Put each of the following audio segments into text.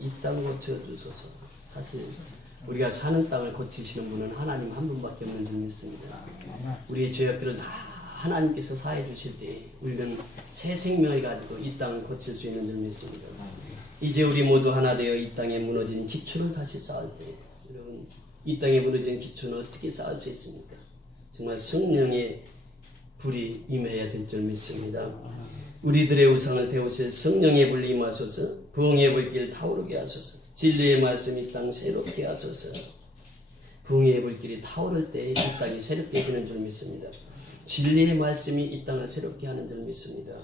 이 땅 고쳐주소서. 사실 우리가 사는 땅을 고치시는 분은 하나님 한 분밖에 없는 줄 믿습니다. 우리의 죄악들을 다 하나님께서 사해 주실 때 우리는 새 생명을 가지고 이 땅을 고칠 수 있는 줄 믿습니다. 이제 우리 모두 하나 되어 이 땅에 무너진 기초를 다시 쌓을 때, 여러분, 이 땅에 무너진 기초는 어떻게 쌓을 수 있습니까? 정말 성령의 불이 임해야 될 줄 믿습니다. 우리들의 우상을 태우실 성령의 불이 임하소서. 부흥의 불길 타오르게 하소서. 진리의 말씀이 땅 새롭게 하소서. 부흥의 불길이 타오를 때 이 땅이 새롭게 되는 줄 믿습니다. 진리의 말씀이 이 땅을 새롭게 하는 줄 믿습니다.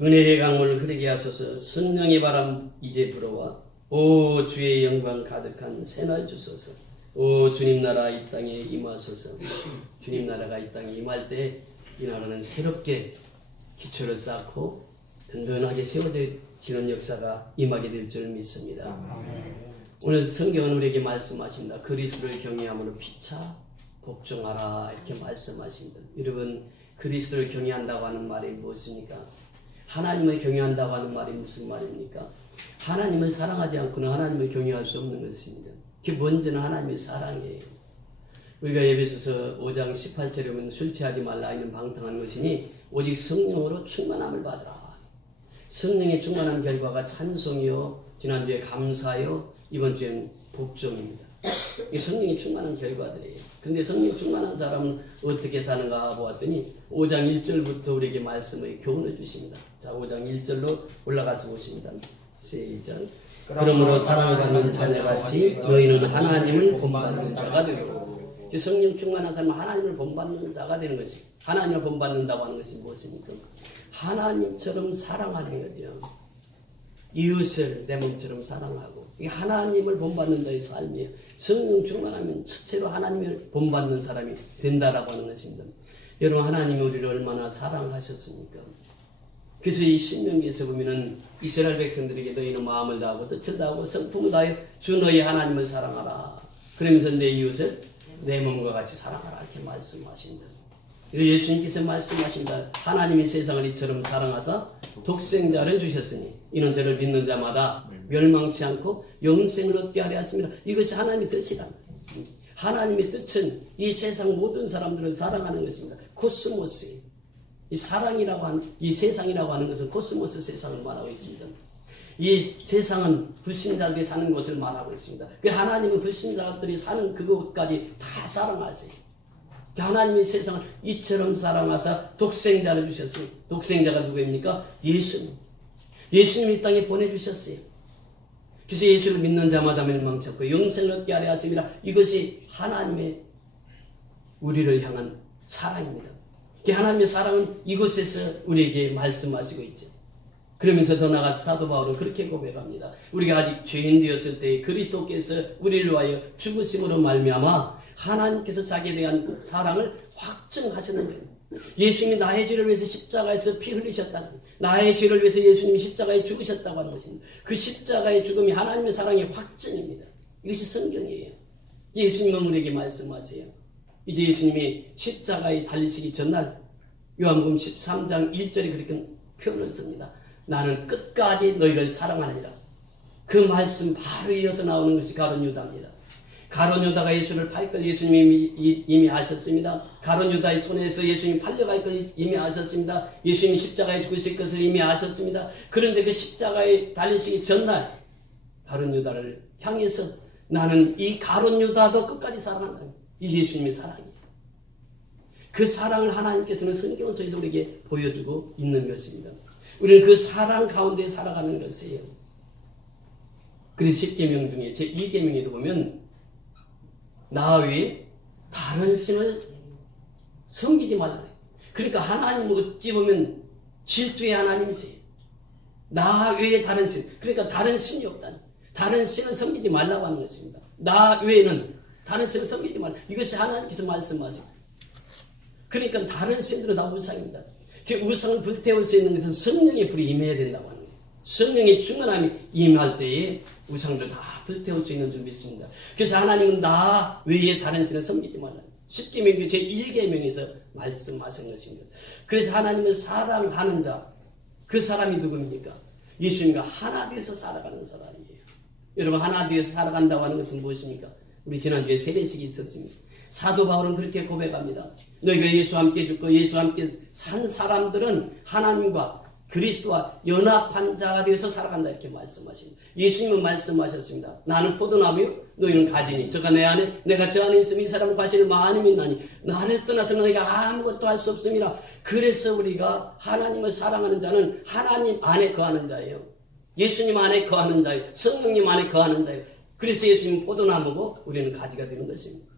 은혜의 강물을 흐르게 하소서. 성령의 바람 이제 불어와 오 주의 영광 가득한 새날 주소서. 오 주님 나라 이 땅에 임하소서. 주님 나라가 이 땅에 임할 때 이 나라는 새롭게 기초를 쌓고 든든하게 세워지는 역사가 임하게 될 줄 믿습니다. 오늘 성경은 우리에게 말씀하십니다. 그리스도를 경외함으로 피차 복종하라 이렇게 말씀하십니다. 여러분, 그리스도를 경외한다고 하는 말이 무엇입니까? 하나님을 경외한다고 하는 말이 무슨 말입니까? 하나님을 사랑하지 않고는 하나님을 경외할 수 없는 것입니다. 그 먼저는 하나님의 사랑이에요. 우리가 에베소서 5장 18절에 보면 술 취하지 말라 이는 방탕한 것이니 오직 성령으로 충만함을 받으라. 성령의 충만한 결과가 찬송이요, 지난주에 감사요, 이번 주에는 복종입니다. 이 성령의 충만한 결과들이에요. 그런데 성령 충만한 사람은 어떻게 사는가 보았더니 5장 1절부터 우리에게 말씀을 교훈해 주십니다. 자, 5장 1절로 올라가서 보십니다. 시작. 그러므로 사랑을 받는 자녀같이 너희는 하나님을 본받는 자가 되고. 성령 충만한 사람은 하나님을 본받는 자가 되는 것이, 하나님을 본받는다고 하는 것이 무엇입니까? 하나님처럼 사랑하는 거죠. 이웃을 내 몸처럼 사랑하고, 이게 하나님을 본받는 자의 삶이에요. 성령 충만하면 첫째로 하나님을 본받는 사람이 된다라고 하는 것입니다. 여러분, 하나님이 우리를 얼마나 사랑하셨습니까? 그래서 이 신명기에서 보면은 이스라엘 백성들에게 너희는 마음을 다하고 뜻을 다하고 성품을 다하여 주 너희 하나님을 사랑하라. 그러면서 내 이웃을 내 몸과 같이 사랑하라 이렇게 말씀하신다. 그래서 예수님께서 말씀하신다. 하나님이 세상을 이처럼 사랑하사 독생자를 주셨으니 이는 저를 믿는 자마다 멸망치 않고 영생을 얻게 하려 하였습니다. 이것이 하나님의 뜻이란 말이에요. 하나님의 뜻은 이 세상 모든 사람들을 사랑하는 것입니다. 코스모스, 이 사랑이라고 하는, 이 세상이라고 하는 것은 코스모스 세상을 말하고 있습니다. 이 세상은 불신자들이 사는 곳을 말하고 있습니다. 그 하나님은 불신자들이 사는 그곳까지 다 사랑하세요. 하나님의 세상을 이처럼 사랑하사 독생자를 주셨어요. 독생자가 누구입니까? 예수님. 예수님이 이 땅에 보내주셨어요. 그래서 예수를 믿는 자마다 멸망치 않고 영생을 얻게 하려 하십니다. 이것이 하나님의 우리를 향한 사랑입니다. 그 하나님의 사랑은 이곳에서 우리에게 말씀하시고 있죠. 그러면서 더 나아가서 사도 바울은 그렇게 고백합니다. 우리가 아직 죄인 되었을 때 그리스도께서 우리를 위하여 죽으심으로 말미암아 하나님께서 자기에 대한 사랑을 확증하셨는 거예요. 예수님이 나의 죄를 위해서 십자가에서 피 흘리셨다는 거예요. 나의 죄를 위해서 예수님이 십자가에 죽으셨다고 하는 것입니다. 그 십자가의 죽음이 하나님의 사랑의 확증입니다. 이것이 성경이에요. 예수님은 우리에게 말씀하세요. 이제 예수님이 십자가에 달리시기 전날 요한복음 13장 1절에 그렇게 표현을 씁니다. 나는 끝까지 너희를 사랑하느니라. 그 말씀 바로 이어서 나오는 것이 가룟 유다입니다. 가룟 유다가 예수를 팔 걸 예수님이 이미 아셨습니다. 가룟 유다의 손에서 예수님이 팔려갈 걸 이미 아셨습니다. 예수님이 십자가에 죽으실 것을 이미 아셨습니다. 그런데 그 십자가에 달리시기 전날 가룟 유다를 향해서 나는 이 가룟 유다도 끝까지 사랑한다. 이 예수님의 사랑이에요. 그 사랑을 하나님께서는 성경을 통해서 우리에게 보여주고 있는 것입니다. 우리는 그 사랑 가운데 살아가는 것이에요. 그래서 10계명 중에 제2계명에도 보면 나 외에 다른 신을 섬기지 말라. 그러니까 하나님은 어찌 보면 질투의 하나님이세요. 나 외에 다른 신, 그러니까 다른 신이 없다는, 다른 신을 섬기지 말라고 하는 것입니다. 나 외에는 다른 신을 섬기지 말라. 이것이 하나님께서 말씀하세요. 그러니까 다른 신들은 다 우상입니다. 그 우상을 불태울 수 있는 것은 성령의 불이 임해야 된다고 하는 거예요. 성령의 충만함이 임할 때에 우상들 다 불태울 수 있는 줄 믿습니다. 그래서 하나님은 나 외에 다른 신을 섬기지 말라. 10계명 제 1계명에서 말씀하신 것입니다. 그래서 하나님을 사랑하는 자, 그 사람이 누굽니까? 예수님과 하나 되어서 살아가는 사람이에요. 여러분 하나 되어서 살아간다고 하는 것은 무엇입니까? 우리 지난주에 세례식이 있었습니다. 사도 바울은 그렇게 고백합니다. 너희가 예수와 함께 죽고 예수와 함께 산 사람들은 하나님과 그리스도와 연합한 자가 되어서 살아간다 이렇게 말씀하십니다. 예수님은 말씀하셨습니다. 나는 포도나무요 너희는 가지니 저가 내 안에 내가 저 안에 있으면 이 사람은 과실을 많이 믿나니 나를 떠나서 너희가 아무것도 할 수 없습니다. 그래서 우리가 하나님을 사랑하는 자는 하나님 안에 거하는 자예요. 예수님 안에 거하는 자예요. 성령님 안에 거하는 자예요. 그래서 예수님은 포도나무고 우리는 가지가 되는 것입니다.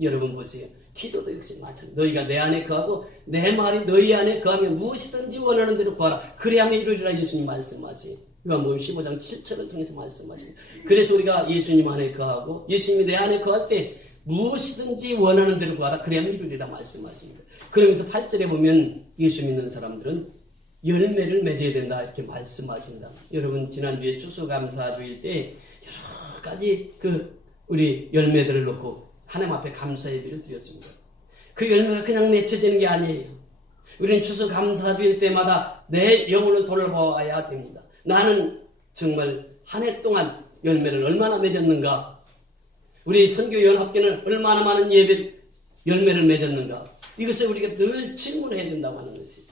여러분 보세요. 기도도 역시 마찬가지. 너희가 내 안에 거하고 내 말이 너희 안에 거하면 무엇이든지 원하는 대로 구하라. 그래야만 이루리라 예수님 말씀하세요. 요한복음 15장 7절을 통해서 말씀하십니다. 그래서 우리가 예수님 안에 거하고 예수님이 내 안에 거할 때 무엇이든지 원하는 대로 구하라. 그래야만 이루리라 말씀하십니다. 그러면서 8절에 보면 예수 믿는 사람들은 열매를 맺어야 된다 이렇게 말씀하십니다. 여러분 지난주에 추수감사주일 때 여러 가지 우리 열매들을 놓고 하나님 앞에 감사 예배를 드렸습니다. 그 열매가 그냥 맺혀지는 게 아니에요. 우리는 추수감사주일 때마다 내 영혼을 돌아봐야 됩니다. 나는 정말 한 해 동안 열매를 얼마나 맺었는가? 우리 선교연합회는 얼마나 많은 열매를 맺었는가? 이것을 우리가 늘 질문해야 된다고 하는 것이에요.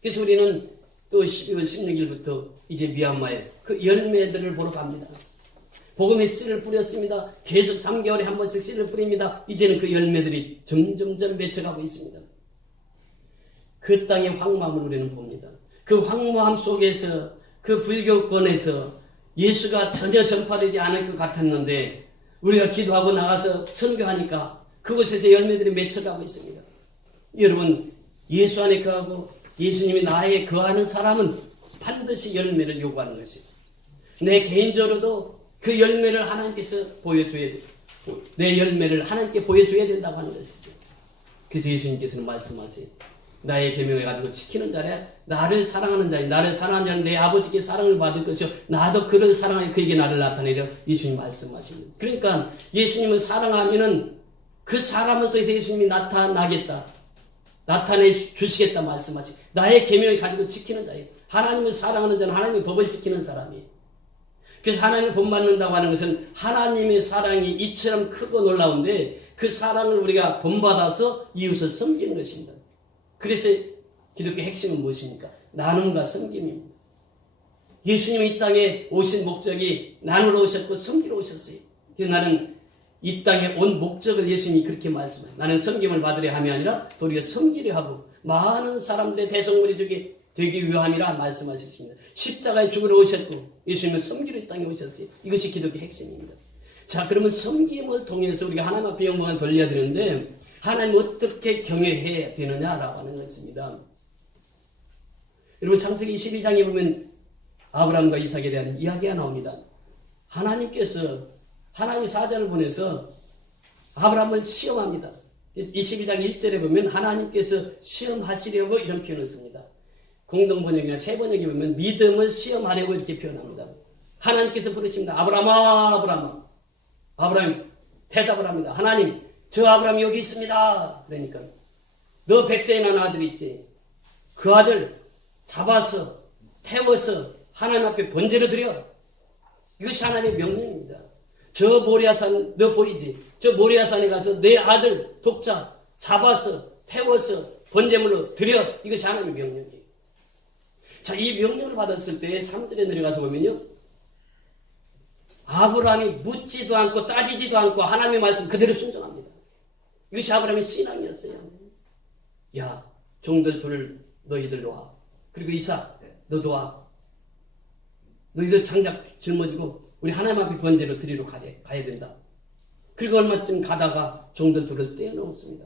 그래서 우리는 또 12월 16일부터 이제 미얀마에 그 열매들을 보러 갑니다. 복음의 씨를 뿌렸습니다. 계속 3개월에 한 번씩 씨를 뿌립니다. 이제는 그 열매들이 점점점 맺혀가고 있습니다. 그 땅의 황무함을 우리는 봅니다. 그 황무함 속에서 그 불교권에서 예수가 전혀 전파되지 않을 것 같았는데 우리가 기도하고 나가서 선교하니까 그곳에서 열매들이 맺혀가고 있습니다. 여러분 예수 안에 거하고 예수님이 나에게 거하는 사람은 반드시 열매를 요구하는 것이에요. 내 개인적으로도 그 열매를 하나님께서 보여줘야 돼요. 내 열매를 하나님께 보여줘야 된다고 하는 것이죠. 그래서 예수님께서는 말씀하세요. 나의 계명을 가지고 지키는 자라 나를 사랑하는 자니 나를 사랑하는 자는 내 아버지께 사랑을 받을 것이요 나도 그를 사랑하여 그에게 나를 나타내려 예수님 말씀하십니다. 그러니까 예수님을 사랑하면은 그 사람을 통해서 예수님이 나타나겠다. 나타내 주시겠다 말씀하시고 나의 계명을 가지고 지키는 자예요. 하나님을 사랑하는 자는 하나님의 법을 지키는 사람이에요. 그래서 하나님을 본받는다고 하는 것은 하나님의 사랑이 이처럼 크고 놀라운데 그 사랑을 우리가 본받아서 이웃을 섬기는 것입니다. 그래서 기독교의 핵심은 무엇입니까? 나눔과 섬김입니다. 예수님이 이 땅에 오신 목적이 나누러 오셨고 섬기러 오셨어요. 그래서 나는 이 땅에 온 목적을 예수님이 그렇게 말씀해요. 나는 섬김을 받으려 함이 아니라 도리어 섬기려 하고 많은 사람들의 대성물이 되기 위함이라 말씀하셨습니다. 십자가에 죽으러 오셨고 예수님은 섬기러 이 땅에 오셨어요. 이것이 기독교의 핵심입니다. 자, 그러면 섬김을 통해서 우리가 하나님 앞에 영광을 돌려야 되는데 하나님 어떻게 경외해야 되느냐라고 하는 것입니다. 여러분 창세기 22장에 보면 아브라함과 이삭에 대한 이야기가 나옵니다. 하나님께서 하나님의 사자를 보내서 아브라함을 시험합니다. 22장 1절에 보면 하나님께서 시험하시려고 이런 표현을 씁니다. 공동번역이나 새번역에 보면 믿음을 시험하려고 이렇게 표현합니다. 하나님께서 부르십니다. 아브라함아, 아브라함아. 아브라함 대답을 합니다. 하나님, 저 아브라함이 여기 있습니다. 그러니까 너 100세에 난 아들이 있지. 그 아들 잡아서 태워서 하나님 앞에 번제로 드려. 이것이 하나님의 명령입니다. 저 모리아산 너 보이지? 저 모리아산에 가서 내 아들 독자 잡아서 태워서 번제물로 드려. 이것이 하나님의 명령이에요. 자, 이 명령을 받았을 때 3절에 내려가서 보면요. 아브라함이 묻지도 않고 따지지도 않고 하나님의 말씀 그대로 순종합니다. 이것이 아브라함의 신앙이었어요. 야, 종들 둘 너희들 와. 그리고 이삭 너도 와. 너희들 장작 짊어지고 우리 하나님 앞에 번제로 드리러 가야 된다. 그리고 얼마쯤 가다가 종들 둘을 떼어놓습니다.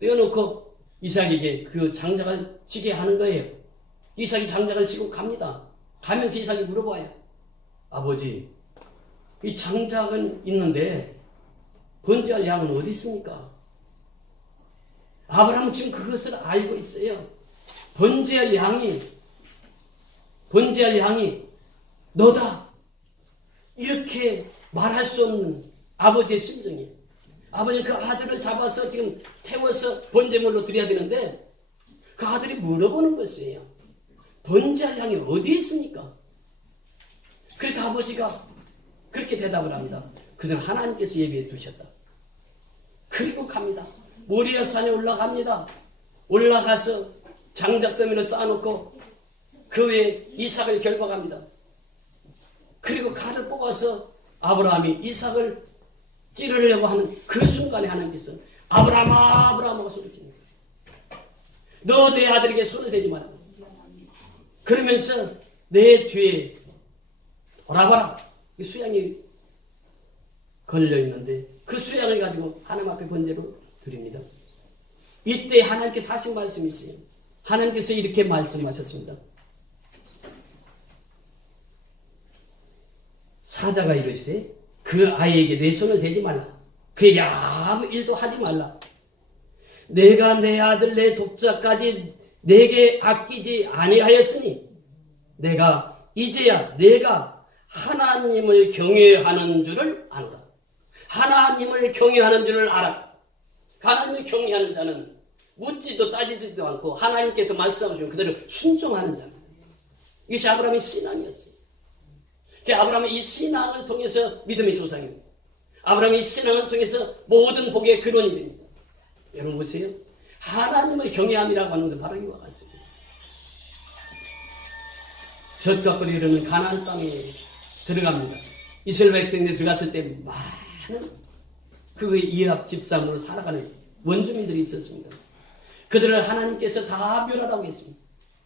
떼어놓고 이삭에게 그 장작을 지게 하는 거예요. 이삭이 장작을 지고 갑니다. 가면서 이삭이 물어봐요. 아버지, 이 장작은 있는데 번제할 양은 어디 있습니까? 아브라함은 지금 그것을 알고 있어요. 번제할 양이 너다. 이렇게 말할 수 없는 아버지의 심정이에요. 아버지는 그 아들을 잡아서 지금 태워서 번제물로 드려야 되는데 그 아들이 물어보는 것이에요. 번제할 양이 어디에 있습니까? 그러니까 아버지가 그렇게 대답을 합니다. 그전 하나님께서 예비해 두셨다. 그리고 갑니다. 모리아 산에 올라갑니다. 올라가서 장작더미를 쌓아놓고 그 위에 이삭을 결박합니다. 그리고 칼을 뽑아서 아브라함이 이삭을 찌르려고 하는 그 순간에 하나님께서 아브라함아 아브라함하고 소리칩니다. 너 내 아들에게 손을 대지 마라. 그러면서 내 뒤에 돌아봐라. 수양이 걸려있는데 그 수양을 가지고 하나님 앞에 번제로 드립니다. 이때 하나님께서 하신 말씀이 있어요. 하나님께서 이렇게 말씀하셨습니다. 사자가 이르시되 그 아이에게 내 손을 대지 말라. 그에게 아무 일도 하지 말라. 내가 내 아들 내 독자까지 내게 아끼지 아니하였으니 내가 이제야 내가 하나님을 경외하는 줄을 아노라. 하나님을 경외하는 줄을 알아. 하나님을 경외하는 자는 묻지도 따지지도 않고 하나님께서 말씀하시면 그대로 순종하는 자입니다. 이것이 아브라함의 신앙이었어요. 아브라함은 이 신앙을 통해서 믿음의 조상입니다. 아브라함이 이 신앙을 통해서 모든 복의 근원이 됩니다. 여러분 보세요. 하나님을 경외함이라고 하는 것은 바로 이와 같습니다. 젖과 꿀이 흐르는 가나안 땅에 들어갑니다. 이스라엘 백성들이 들어갔을 때 많은 그 이합 집사으로 살아가는 원주민들이 있었습니다. 그들을 하나님께서 다 멸하라고 했습니다.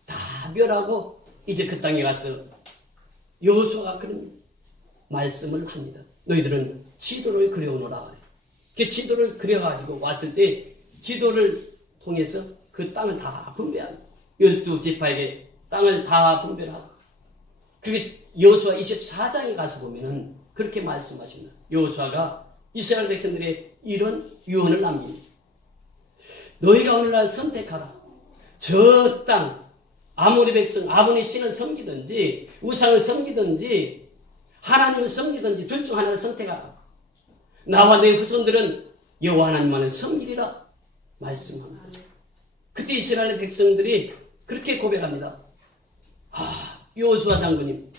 다 멸하고 이제 그 땅에 가서 여호수아가 그런 말씀을 합니다. 너희들은 지도를 그려오너라. 그 지도를 그려가지고 왔을 때 지도를 통해서 그 땅을 다 분배하고 12지파에게 땅을 다 분배하고 그리고 여호수아 24장에 가서 보면은 그렇게 말씀하십니다. 여호수아가 이스라엘 백성들의 이런 유언을 남깁니다. 너희가 오늘날 선택하라. 저 땅 아모리 백성 아버니 신을 섬기든지 우상을 섬기든지 하나님을 섬기든지 둘 중 하나를 선택하라. 나와 내 후손들은 여호와 하나님만을 섬기리라 말씀합니다. 그때 이스라엘 백성들이 그렇게 고백합니다. 여호수아 장군님,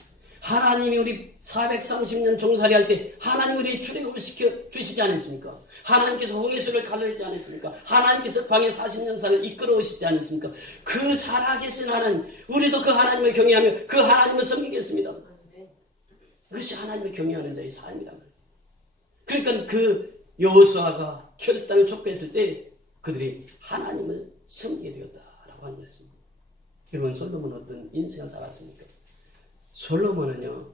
하나님이 우리 430년 종살이 할 때 하나님 우리 출애굽을 시켜 주시지 않았습니까? 하나님께서 홍해수를 갈라내지 않았습니까? 하나님께서 광야 40년 산을 이끌어 오시지 않았습니까? 그 살아계신 하나님, 우리도 그 하나님을 경외하며 그 하나님을 섬기겠습니다. 그것이 하나님을 경외하는 자의 삶이란 말이죠. 그러니까 그 여호수아가 결단을 촉구했을 때 그들이 하나님을 섬기게 되었다라고 하는 것입니다. 여러분, 솔로몬은 어떤 인생을 살았습니까? 솔로몬은요,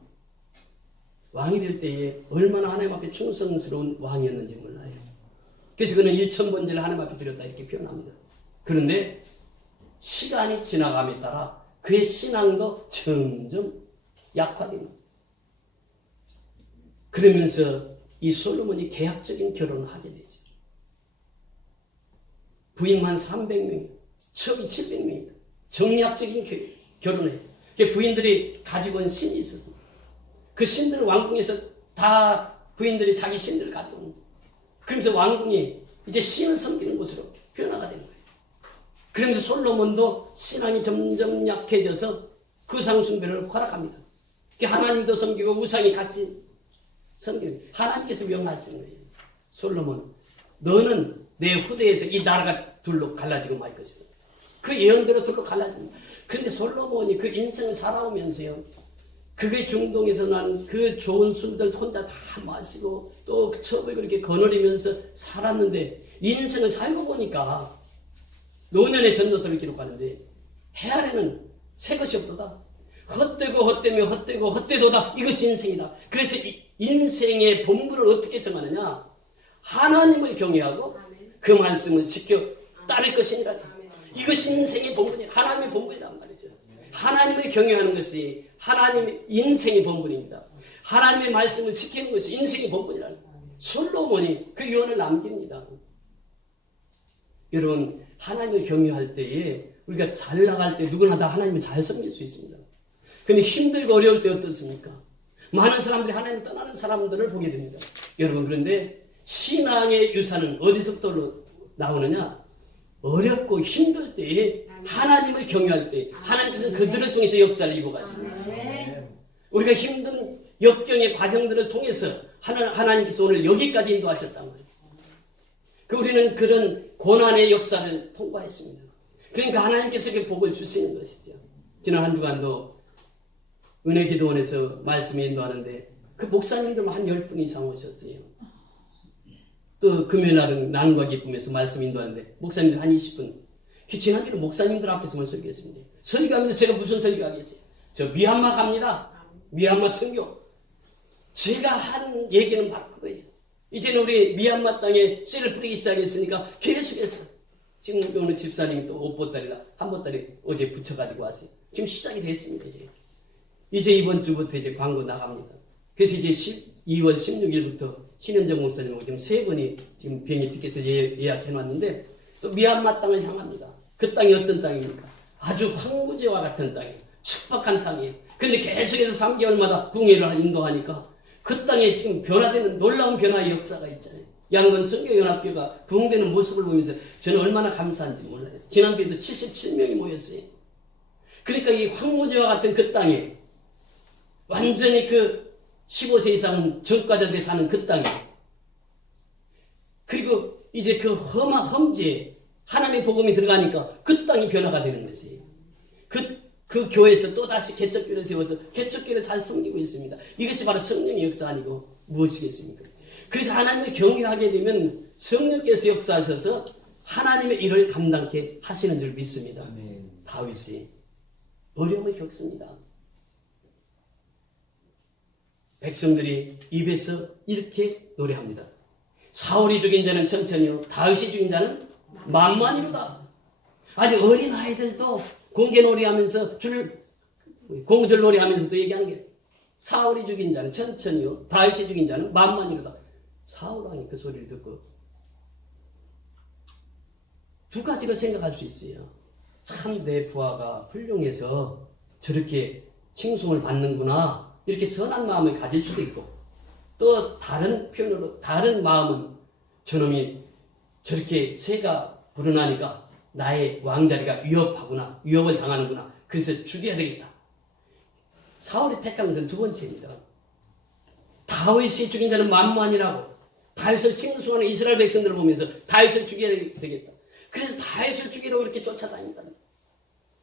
왕이 될 때에 얼마나 하나님 앞에 충성스러운 왕이었는지 몰라요. 그래서 그는 1000번제를 하나님 앞에 드렸다 이렇게 표현합니다. 그런데 시간이 지나감에 따라 그의 신앙도 점점 약화됩니다. 그러면서 이 솔로몬이 계약적인 결혼을 하게 되죠. 부인만 300명이에요. 첩이 700명입니다. 정략적인 결혼을 해요. 부인들이 가지고 온 신이 있었습니다. 그 신들을 왕궁에서 다 부인들이 자기 신들을 가지고 온 거예요. 그러면서 왕궁이 이제 신을 섬기는 곳으로 변화가 되는 거예요. 그러면서 솔로몬도 신앙이 점점 약해져서 구상 숭배를 허락합니다. 하나님도 섬기고 우상이 같이 섬기는 거예요. 하나님께서 명하시는 거예요. 솔로몬, 너는 내 후대에서 이 나라가 둘로 갈라지고 말 것이다. 그 예언대로 둘로 갈라집니다. 그런데 솔로몬이 그 인생을 살아오면서요, 그게 중동에서 난 그 좋은 술들 혼자 다 마시고 또 그 첩을 그렇게 거느리면서 살았는데 인생을 살고 보니까 노년의 전도서를 기록하는데 해 아래는 새 것이 없도다. 헛되고 헛되며 헛되고 헛되도다. 이것이 인생이다. 그래서 이 인생의 본분을 어떻게 정하느냐? 하나님을 경외하고 그 말씀을 지켜 따를 것이니라. 이것이 인생의 본분이에요. 하나님의 본분이란 말이죠. 하나님을 경외하는 것이 하나님의 인생의 본분입니다. 하나님의 말씀을 지키는 것이 인생의 본분이라는 거예요. 솔로몬이 그 유언을 남깁니다. 여러분, 하나님을 경외할 때에 우리가 잘 나갈 때 누구나 다 하나님을 잘 섬길 수 있습니다. 근데 힘들고 어려울 때 어떻습니까? 많은 사람들이 하나님을 떠나는 사람들을 보게 됩니다. 여러분, 그런데 신앙의 유산은 어디서부터 나오느냐? 어렵고 힘들 때에 하나님을 경외할 때 하나님께서는 그들을 통해서 역사를 이루어갔습니다. 우리가 힘든 역경의 과정들을 통해서 하나님께서 오늘 여기까지 인도하셨단 말이에요. 우리는 그런 고난의 역사를 통과했습니다. 그러니까 하나님께서 그 복을 주시는 것이죠. 지난 한 주간도 은혜기도원에서 말씀 인도하는데 그 목사님들만 한 10분 이상 오셨어요. 또 금요일날은 나눔과 기쁨에서 말씀 인도하는데 목사님들 한 20분. 지난주는 목사님들 앞에서만 설교했습니다. 설교하면서 제가 무슨 설교하겠어요? 저 미얀마 갑니다. 미얀마 선교. 제가 한 얘기는 바로 그거예요. 이제는 우리 미얀마 땅에 씨를 뿌리기 시작했으니까 계속해서 지금 오늘 집사님이 또 옷보따리나 한보따리 어제 붙여가지고 왔어요. 지금 시작이 됐습니다. 이제 이번 주부터 이제 광고 나갑니다. 그래서 이제 2월 16일부터 신현정 목사님하고 지금 3번이 지금 비행기 티켓을 예약해놨는데 또 미얀마 땅을 향합니다. 그 땅이 어떤 땅입니까? 아주 황무지와 같은 땅이에요. 척박한 땅이에요. 근데 계속해서 3개월마다 궁예를 인도하니까 그 땅에 지금 변화되는 놀라운 변화의 역사가 있잖아요. 양건 선교연합교가 부흥되는 모습을 보면서 저는 얼마나 감사한지 몰라요. 지난주에도 77명이 모였어요. 그러니까 이 황무지와 같은 그 땅에 완전히 그 15세 이상 전과자들이 사는 그 땅에 그리고 이제 그 험지에 하나님의 복음이 들어가니까 그 땅이 변화가 되는 것이에요. 그 교회에서 또다시 개척교를 세워서 개척교를 잘 섬기고 있습니다. 이것이 바로 성령의 역사 아니고 무엇이겠습니까? 그래서 하나님을 경외하게 되면 성령께서 역사하셔서 하나님의 일을 감당케 하시는 줄 믿습니다. 아멘. 다윗이 어려움을 겪습니다. 백성들이 입에서 이렇게 노래합니다. 사울이 죽인 자는 천천히요 다윗이 죽인 자는 만만이로다. 아주 어린 아이들도 공개놀이 하면서 공절놀이 하면서도 얘기하는 게 사울이 죽인 자는 천천히요 다윗이 죽인 자는 만만이로다. 사울 왕이 그 소리를 듣고 두 가지로 생각할 수 있어요. 참 내 부하가 훌륭해서 저렇게 칭송을 받는구나 이렇게 선한 마음을 가질 수도 있고 또 다른 표현으로 다른 마음은 저놈이 저렇게 새가 불어나니까 나의 왕자리가 위협하구나 위협을 당하는구나 그래서 죽여야 되겠다. 사울이 택한 것은 두 번째입니다. 다윗이 죽인 자는 만만이라고 다윗을 칭송하는 이스라엘 백성들을 보면서 다윗을 죽여야 되겠다. 그래서 다윗을 죽이려고 이렇게 쫓아다닌다.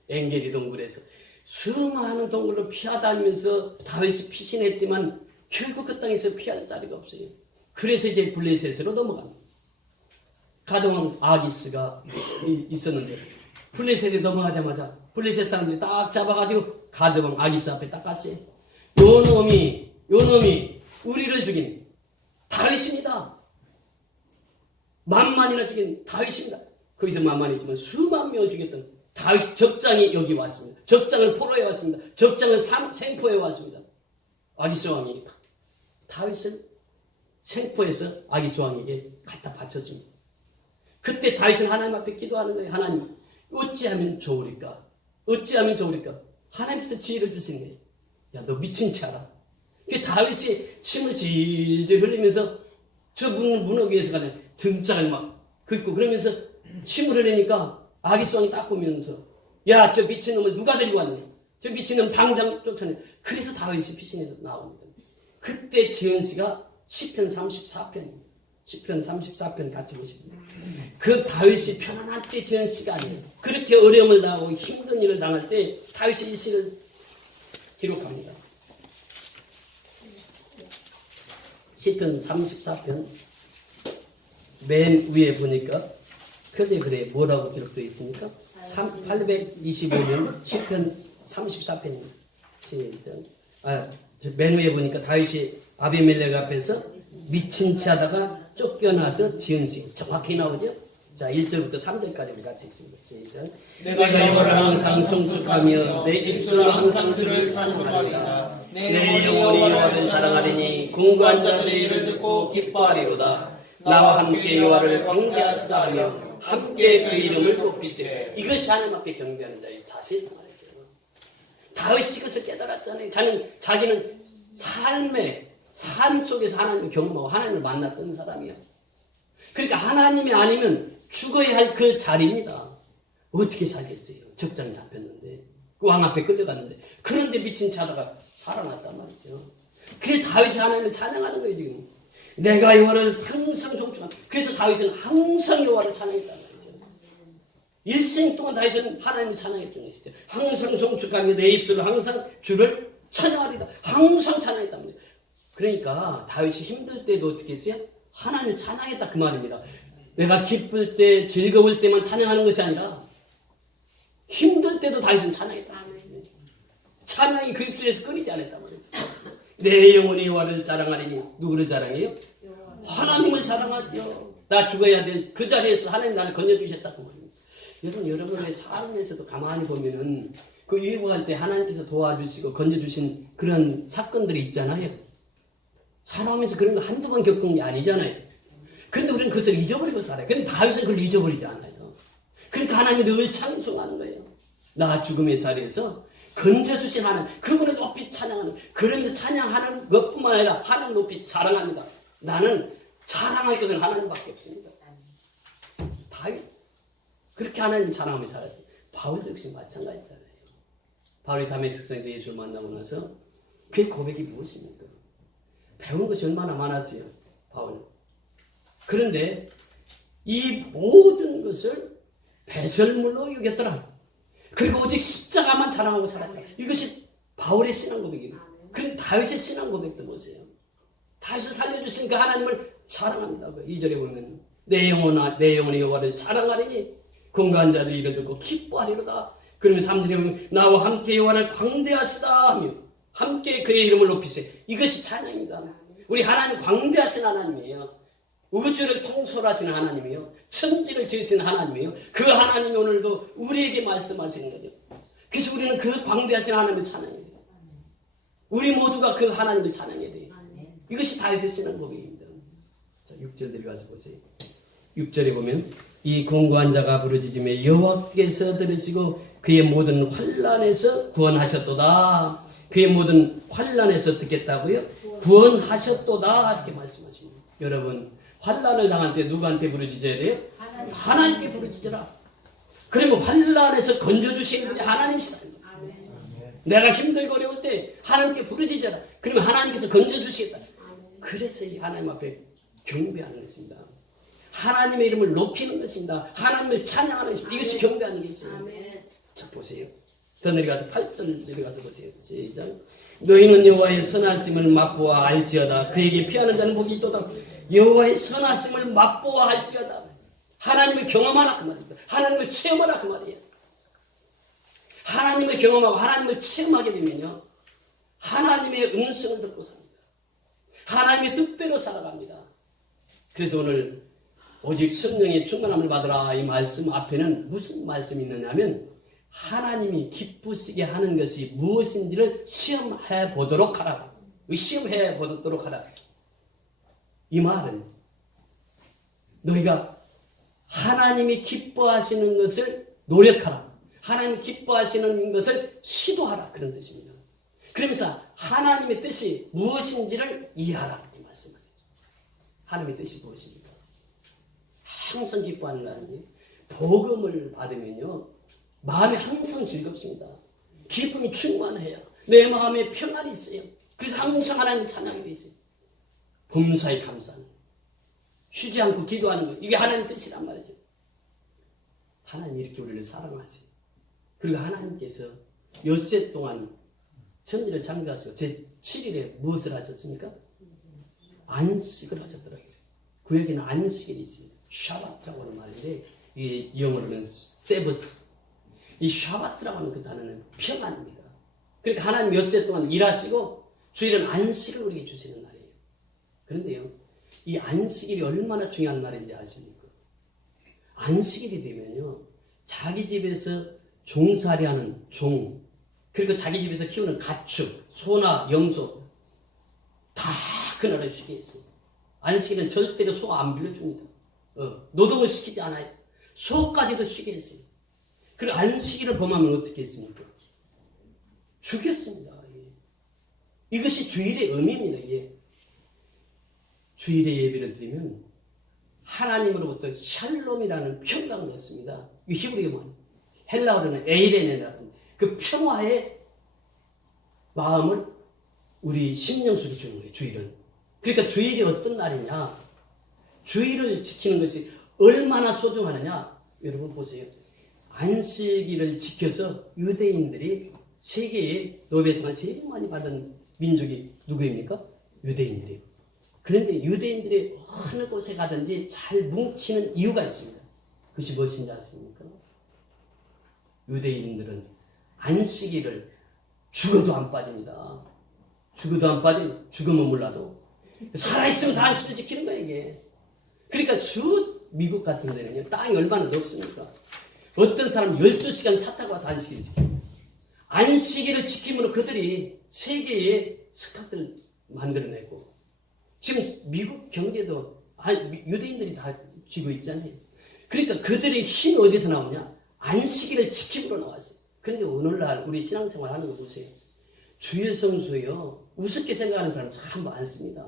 엔게디 동굴에서 수많은 동굴로 피하다니면서 다윗이 피신했지만 결국 그 땅에서 피할 자리가 없어요. 그래서 이제 블레셋으로 넘어갑니다. 가드왕 아기스가 있었는데 블레셋에 넘어가자마자 블레셋 사람들이 딱 잡아가지고 가드왕 아기스 앞에 딱 갔어요. 요 놈이 우리를 죽인 다윗입니다. 만만이나 죽인 다윗입니다. 거기서 만만이지만 수만 명을 죽였던 다윗 적장이 여기 왔습니다. 적장을 포로해 왔습니다. 적장을 생포해 왔습니다. 아기스 왕이 다윗을 생포해서 아기스 왕에게 갖다 바쳤습니다. 그때 다윗은 하나님 앞에 기도하는 거예요. 하나님 어찌하면 좋으리까? 어찌하면 좋으리까? 하나님께서 지혜를 주신 거예요. 야, 너 미친 차라. 그 다윗이 침을 질질 흘리면서 저 문어 위에서 가는 등짝을 막 긁고 그러면서 침을 흘리니까 아기스 왕이 딱 보면서 야, 저 미친놈을 누가 데리고 왔느냐? 저 미친놈 당장 쫓아내. 그래서 다윗이 피신해서 나옵니다. 그때 지은 씨가 시편 34편입니다. 시편 34편 같이 보십니다. 그 다윗이 편안할 때 지은 시가 아니에요. 그렇게 어려움을 당하고 힘든 일을 당할 때 다윗이 이 시를 기록합니다. 시편 34편 맨 위에 보니까 표제 글에 뭐라고 기록되어 있습니까? 825년 시편 34편입니다. 맨 위에 보니까 다윗이 아비멜렉 앞에서 미친 채 하다가 쫓겨나서 지은 시 정확히 나오죠? 자, 1절부터 3절까지 우리 같이 읽습니다. 시작. 내가 여호와를 항상 송축하며 내 입술로 항상 주를 찬양하리라. 내 영혼이 여호와를 자랑하리니 공고한 자들의 일을 듣고 기뻐하리로다. 나와 함께 여호와를 경배하시다 하며 함께 그 이름을 높이세. 이것이 하나님 앞에 경배하는 자의 자세다 말이죠. 다윗이 그것을 깨달았잖아요. 자기는 삶 속에서 하나님을 경험하고 하나님을 만났던 사람이야. 그러니까 하나님이 아니면 죽어야 할 그 자리입니다. 어떻게 살겠어요? 적장이 잡혔는데 그 왕 앞에 끌려갔는데 그런데 미친 자다가 살아났단 말이죠. 그래서 다윗이 하나님을 찬양하는 거예요 지금. 내가 여호와를 항상 송축한다. 그래서 다윗은 항상 여호와를 찬양했단 말이죠. 일생 동안 다윗은 하나님을 찬양했던 것이죠. 항상 송축하며 내 입술로 항상 주를 찬양하리다. 항상 찬양했단 말이에요. 그러니까 다윗이 힘들 때도 어떻게 했어요? 하나님을 찬양했다 그 말입니다. 내가 기쁠 때 즐거울 때만 찬양하는 것이 아니라 힘들 때도 다윗은 찬양했다. 찬양이 그 입술에서 끊이지 않았단 말이죠. 내 영혼이 여호와를 자랑하리니 누구를 자랑해요? 하나님을 자랑하지요. 나 죽어야 될 그 자리에서 하나님 나를 건져주셨다고 말입니다. 여러분, 여러분의 삶에서도 가만히 보면은 그 유행할 때 하나님께서 도와주시고 건져주신 그런 사건들이 있잖아요. 살아오면서 그런 거 한두 번 겪은 게 아니잖아요. 그런데 우리는 그것을 잊어버리고 살아요. 근데 다윗은 그걸 잊어버리지 않아요. 그러니까 하나님이 늘 찬송하는 거예요. 나 죽음의 자리에서 건져주신 하나님, 그분을 높이 찬양하는, 그러면서 찬양하는 것뿐만 아니라 하나님 높이 자랑합니다. 나는 자랑할 것은 하나님밖에 없습니다. 다윗 그렇게 하나님 자랑하며 살았어요. 바울도 역시 마찬가지잖아요. 바울이 다메섹성에서 예수를 만나고 나서 그의 고백이 무엇입니까? 배운 것이 얼마나 많았어요, 바울. 그런데 이 모든 것을 배설물로 여겼더라. 그리고 오직 십자가만 자랑하고 살았다. 이것이 바울의 신앙 고백이에요. 그런데 다윗의 신앙 고백도 보세요. 다윗을 살려주신 그 하나님을 자랑합니다. 2절에 보면 내 영혼이 여호와를 자랑하리니 공고한 자들이 이를 듣고 기뻐하리로다. 그러면 3절에 보면 나와 함께 여호와를 광대하시다 하며 함께 그의 이름을 높이세. 이것이 찬양입니다. 우리 하나님 광대하신 하나님이에요. 우주를 통솔하시는 하나님이에요. 천지를 지으신 하나님이에요. 그 하나님이 오늘도 우리에게 말씀하시는 거죠. 그래서 우리는 그 광대하신 하나님을 찬양해야 돼요. 우리 모두가 그 하나님을 찬양해야 돼요. 이것이 다윗의 신앙 고백입니다. 자, 6절 내려가서 보세요. 6절에 보면 이 공고한 자가 부르짖으며 여호와께서 들으시고 그의 모든 환난에서 구원하셨도다. 그의 모든 환난에서 듣겠다고요? 구원하셨도다 이렇게 말씀하십니다. 여러분, 환난을 당할 때 누구한테 부르짖어야 돼요? 하나님께 부르짖어라. 그러면 환난에서 건져주시는 분이 하나님이시다. 내가 힘들고 어려울 때 하나님께 부르짖어라. 그러면 하나님께서 건져주시겠다. 그래서 이 하나님 앞에 경배하는 것입니다. 하나님의 이름을 높이는 것입니다. 하나님을 찬양하는 것입니다. 이것이 경배하는 게 있어요. 자, 보세요. 더 내려가서 8절 내려가서 보세요. 시작. 너희는 여호와의 선하심을 맛보아 알지어다. 그에게 피하는 자는 복이 있도다. 여호와의 선하심을 맛보아 알지어다. 하나님을 경험하라 그 말입니다. 하나님을 체험하라 그 말이에요. 하나님을 경험하고 하나님을 체험하게 되면요, 하나님의 음성을 듣고 삽니다. 하나님의 뜻대로 살아갑니다. 그래서 오늘 오직 성령의 충만함을 받으라 이 말씀 앞에는 무슨 말씀이 있느냐면 하나님이 기쁘시게 하는 것이 무엇인지를 시험해 보도록 하라. 시험해 보도록 하라. 이 말은 너희가 하나님이 기뻐하시는 것을 노력하라. 하나님이 기뻐하시는 것을 시도하라. 그런 뜻입니다. 그러면서 하나님의 뜻이 무엇인지를 이해하라. 이렇게 말씀하세요. 하나님의 뜻이 무엇입니까? 항상 기뻐하는 거 아니에요? 복음을 받으면요, 마음이 항상 즐겁습니다. 기쁨이 충만해요. 내 마음에 평안이 있어요. 그래서 항상 하나님을 찬양하게 돼 있어요. 범사에 감사하는 거. 쉬지 않고 기도하는 거. 이게 하나님의 뜻이란 말이죠. 하나님이 이렇게 우리를 사랑하세요. 그리고 하나님께서 엿새 동안 천지를 창조하시고 제7일에 무엇을 하셨습니까? 안식을 하셨더라고요. 구약에는 안식일이 있습니다. 샤바트라고 하는 말인데 이게 영어로는 세버스. 이 샤바트라고 하는 그 단어는 평안입니다. 그러니까 하나님 엿새 동안 일하시고 주일은 안식을 우리에게 주시는 날이에요. 그런데요, 이 안식일이 얼마나 중요한 날인지 아십니까? 안식일이 되면요, 자기 집에서 종살이하는 종, 그리고 자기 집에서 키우는 가축, 소나 염소 다 그날에 쉬게 했어요. 안식일은 절대로 소 안 빌려줍니다. 노동을 시키지 않아요. 소까지도 쉬게 했어요. 그리고 안식일을 범하면 어떻게 했습니까? 죽였습니다. 예. 이것이 주일의 의미입니다. 예. 주일의 예배를 드리면 하나님으로부터 샬롬이라는 평강을 얻습니다. 이 히브리어 말, 헬라어로는 에이레네라는 그 평화의 마음을 우리 심령 속에 주는 거예요. 주일은. 그러니까 주일이 어떤 날이냐? 주일을 지키는 것이 얼마나 소중하느냐? 여러분 보세요. 안식일을 지켜서 유대인들이 세계의 노벨상을 제일 많이 받은 민족이 누구입니까? 유대인들이에요. 그런데 유대인들이 어느 곳에 가든지 잘 뭉치는 이유가 있습니다. 그것이 무엇인지 아십니까? 유대인들은 안식일을 죽어도 안 빠집니다. 죽어도 안 빠져. 죽으면 몰라도. 살아있으면 다 안식을 지키는 거예요, 이게. 그러니까 미국 같은 데는요, 땅이 얼마나 넓습니까? 어떤 사람 12시간 차 타고 와서 안식일을 지켜요. 안식일을 지키면 그들이 세계의 스카트를 만들어내고, 지금 미국 경제도 유대인들이 다 쥐고 있잖아요. 그러니까 그들의 힘이 어디서 나오냐? 안식일을 지킴으로 나왔어요. 그런데 오늘날 우리 신앙생활 하는 거 보세요. 주일 성수요, 우습게 생각하는 사람 참 많습니다.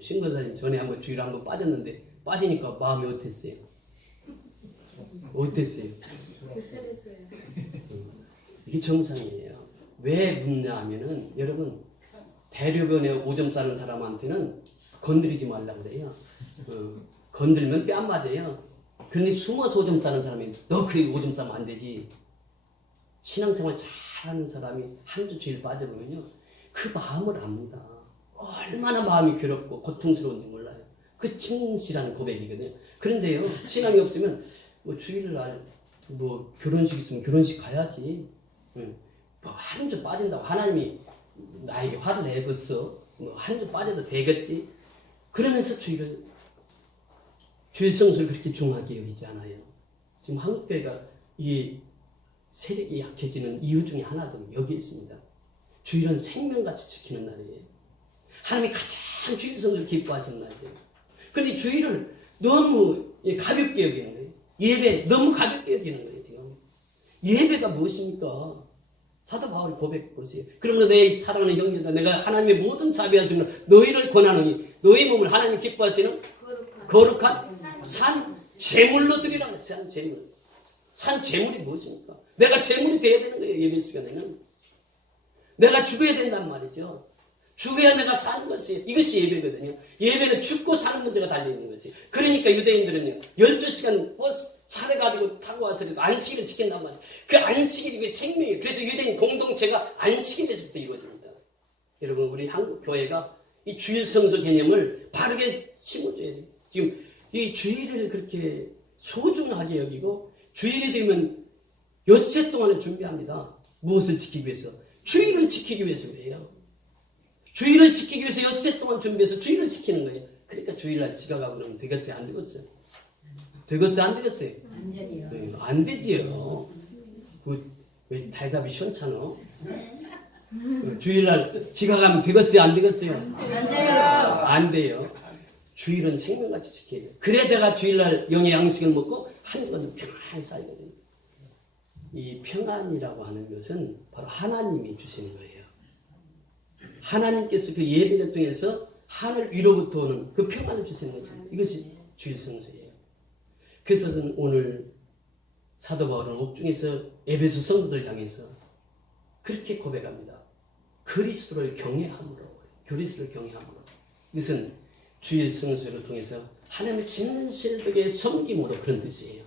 신권사님 전에 한번 주일 한번 빠졌는데 빠지니까 마음이 어땠어요? 어땠어요? 이게 정상이에요. 왜 묻냐 하면은 여러분 대류변에 오줌 싸는 사람한테는 건드리지 말라고 그래요. 건들면 뺨 맞아요. 그런데 숨어서 오줌 싸는 사람이 너 그래 오줌 싸면 안 되지. 신앙생활 잘하는 사람이 한 주 주일 빠져보면요, 그 마음을 압니다. 얼마나 마음이 괴롭고 고통스러운지 몰라요. 그 진실한 고백이거든요. 그런데요, 신앙이 없으면 뭐 주일날 뭐 결혼식 있으면 결혼식 가야지. 뭐 한 주 빠진다고 하나님이 나에게 화를 내겠어. 뭐 한 주 빠져도 되겠지. 그러면서 주일 성수를 그렇게 중하게 여기지 않아요. 지금 한국교회가 이 세력이 약해지는 이유 중에 하나도 여기 있습니다. 주일은 생명같이 지키는 날이에요. 하나님이 가장 주일 성수를 기뻐하시는 날이에요. 그런데 주일을 너무 가볍게 여기는 거예요. 예배 너무 가볍게 여기는 거예요. 지금 예배가 무엇입니까? 사도 바울이 고백 보세요. 그러므로 내 사랑하는 형제들, 내가 하나님의 모든 자비하심으로 너희를 권하노니 너희 몸을 하나님 기뻐하시는 거룩한 산 제물로 드리라고 했어요. 산 제물. 산 제물이 무엇입니까? 내가 제물이 돼야 되는 거예요. 예배 시간에는. 내가 죽어야 된단 말이죠. 죽어야 내가 사는 것이, 이것이 예배거든요. 예배는 죽고 사는 문제가 달려있는 것이. 그러니까 유대인들은요, 12시간 버스 차를 가지고 타고 와서 안식일을 지킨단 말이에요. 그 안식일이 생명이에요. 그래서 유대인 공동체가 안식일에서부터 이루어집니다. 여러분, 우리 한국 교회가 이 주일 성수 개념을 바르게 심어줘야 돼요. 지금 이 주일을 그렇게 소중하게 여기고, 주일이 되면 엿새 동안을 준비합니다. 무엇을 지키기 위해서? 주일을 지키기 위해서 그래요. 주일을 지키기 위해서 엿새 동안 준비해서 주일을 지키는 거예요. 그러니까 주일날 지각하고 그러면 되겠어요? 안 되겠어요? 되겠어요? 안 되겠어요? 네, 안 되지요. 왜 대답이 시원찮아? 주일날 지각하면 되겠어요? 안 되겠어요? 안 돼요. 안 돼요. 주일은 생명같이 지켜야 돼요. 그래 내가 주일날 영의 양식을 먹고 한 주간 평안히 살거든요. 이 평안이라고 하는 것은 바로 하나님이 주시는 거예요. 하나님께서 그 예배를 통해서 하늘 위로부터 오는 그 평안을 주시는 거죠. 이것이 주일 성수예요. 그래서 저는 오늘 사도 바울은 옥중에서 에베소 성도들 향해서 그렇게 고백합니다. 그리스도를 경외함으로. 그리스도를 경외함으로. 이것은 주일 성수를 통해서 하나님의 진실되게 섬김으로 그런 뜻이에요.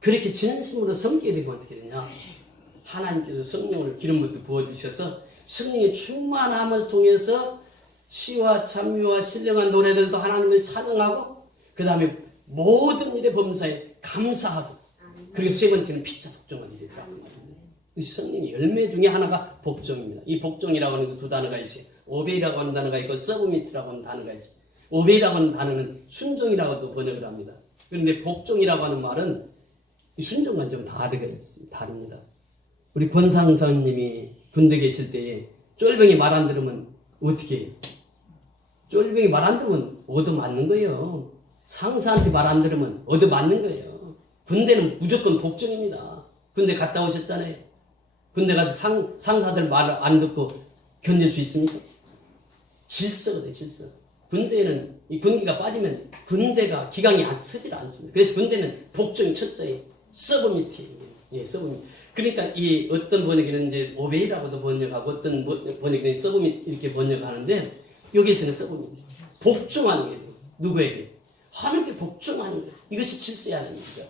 그렇게 진심으로 섬기게 되면 어떻게 되냐? 하나님께서 성령을 기름부터 부어주셔서 성령의 충만함을 통해서 시와 찬미와 신령한 노래들도 하나님을 찬양하고 그 다음에 모든 일의 범사에 감사하고 그리고 세 번째는 피차 복종한 일이 들어갑니다. 성령의 열매 중에 하나가 복종입니다. 이 복종이라고 하는 두 단어가 있어요. 오베이라고 하는 단어가 있고 서브미트라고 하는 단어가 있어요. 오베이라고 하는 단어는 순종이라고도 번역을 합니다. 그런데 복종이라고 하는 말은 이 순종과는 좀 다릅니다. 우리 권상사님이 군대 계실 때에 쫄병이 말 안 들으면 어떻게 해요? 쫄병이 말 안 들으면 얻어맞는 거예요. 상사한테 말 안 들으면 얻어맞는 거예요. 군대는 무조건 복종입니다. 군대 갔다 오셨잖아요. 군대 가서 상사들 말 안 듣고 견딜 수 있습니까? 질서거든요, 질서. 군대는 이 군기가 빠지면 군대가 기강이 서질 않습니다. 그래서 군대는 복종이 첫째예요. 서브미트예요. 예, 썩음이. 그러니까 이 어떤 번역에는 이제 오베이라고도 번역하고 어떤 번역에는 썩음이 이렇게 번역하는데 여기서는 썩음이 복종하는 거예요. 누구에게? 하나님께 복종하는 거예요. 이것이 질서야 하는 일이죠.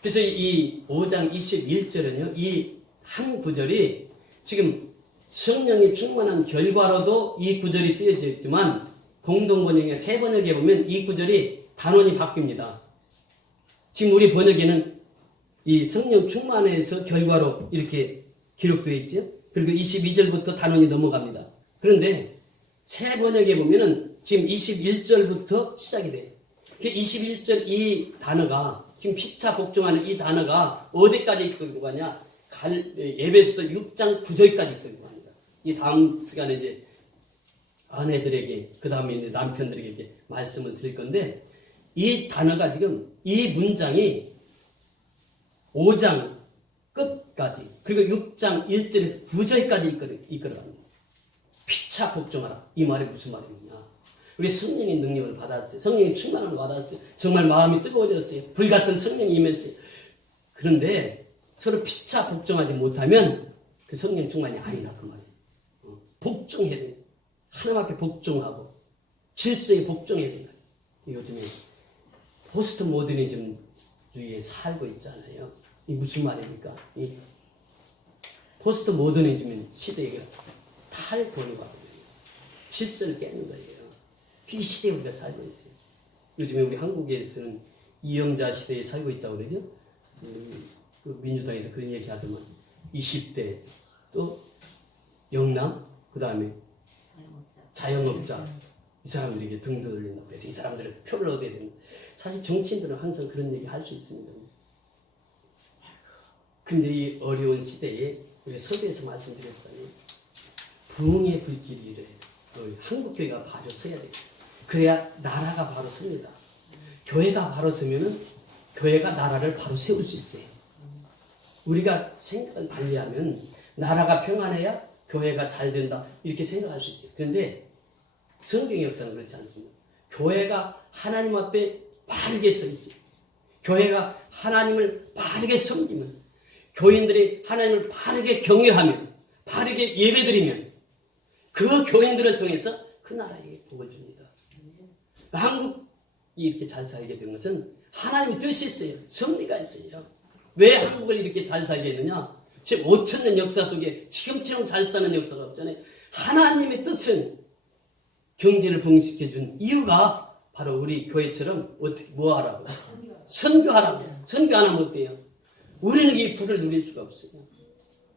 그래서 이 5장 21절은요. 이 한 구절이 지금 성령이 충만한 결과로도 이 구절이 쓰여져 있지만 공동 번역에 새 번역에 보면 이 구절이 단원이 바뀝니다. 지금 우리 번역에는 이 성령 충만해서 결과로 이렇게 기록되어 있죠. 그리고 22절부터 단원이 넘어갑니다. 그런데 새 번역에 보면은 지금 21절부터 시작이 돼요. 그 21절 이 단어가 지금 피차 복종하는 이 단어가 어디까지 끌고 가냐? 에베소서 6장 9절까지 끌고 갑니다. 이 다음 시간에 이제 아내들에게 그 다음에 이제 남편들에게 이렇게 말씀을 드릴 건데 이 단어가 지금 이 문장이 5장 끝까지 그리고 6장 1절에서 9절까지 이끌어갑니다. 피차 복종하라. 이 말이 무슨 말입니까? 우리 성령의 능력을 받았어요. 성령의 충만함을 받았어요. 정말 마음이 뜨거워졌어요. 불같은 성령이 임했어요. 그런데 서로 피차 복종하지 못하면 그 성령 충만이 아니라 그 말이에요. 복종해야 돼요. 하나님 앞에 복종하고 질서에 복종해야 된다. 요즘에 포스트 모더니즘주의에 살고 있잖아요. 이 무슨 말입니까? 이 포스트 모더니즘 시대가 탈권위거든요. 질서를 깨는 거예요. 이 시대에 우리가 살고 있어요. 요즘에 우리 한국에서는 이영자 시대에 살고 있다고 그러죠. 그 민주당에서 그런 얘기 하더만 20대 또 영남 그 다음에 자영업자 이 사람들에게 등 돌린다고 그래서 이 사람들은 표를 얻어야 됩니다. 사실 정치인들은 항상 그런 얘기 할 수 있습니다. 근데 이 어려운 시대에 우리가 서두에서 말씀드렸잖아요. 부흥의 불길이 이래. 한국교회가 바로 서야 돼요. 그래야 나라가 바로 섭니다. 교회가 바로 서면은 교회가 나라를 바로 세울 수 있어요. 우리가 생각을 달리하면 나라가 평안해야 교회가 잘 된다 이렇게 생각할 수 있어요. 그런데 성경의 역사는 그렇지 않습니다. 교회가 하나님 앞에 바르게 서 있어요. 교회가 하나님을 바르게 섬기면 교인들이 하나님을 바르게 경외하면 바르게 예배드리면 그 교인들을 통해서 그 나라에게 복을 줍니다. 한국이 이렇게 잘 살게 된 것은 하나님의 뜻이 있어요. 섭리가 있어요. 왜 한국을 이렇게 잘 살게 했느냐? 지금 5,000년 역사 속에 지금처럼 잘 사는 역사가 없잖아요. 하나님의 뜻은 경제를 부흥시켜준 이유가 바로 우리 교회처럼 어떻게 뭐 하라고? 선교하라고. 선교 안 하면 어때요? 우리는 이 불을 누릴 수가 없어요.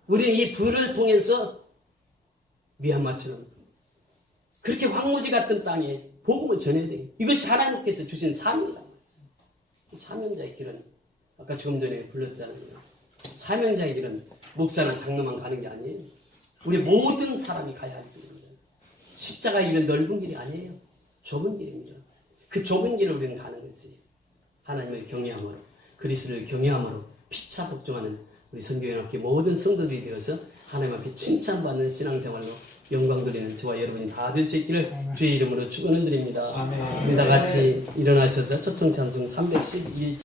우리는 이 불을 통해서 미얀마처럼 그렇게 황무지 같은 땅에 복음을 전해야 돼요. 이것이 하나님께서 주신 사명이다. 사명자의 길은 아까 조금 전에 불렀잖아요. 사명자의 길은 목사나 장로만 가는 게 아니에요. 우리 모든 사람이 가야 할 길입니다. 십자가의 길은 넓은 길이 아니에요. 좁은 길입니다. 그 좁은 길을 우리는 가는 것이에요. 하나님을 경외함으로 그리스도를 경외함으로 피차 복종하는 우리 선교연합회 모든 성도들이 되어서 하나님 앞에 칭찬받는 신앙생활로 영광 돌리는 저와 여러분이 다 될 수 있기를 주의 이름으로 축원을 드립니다. 우리 다 같이 일어나셔서 초청 찬송 311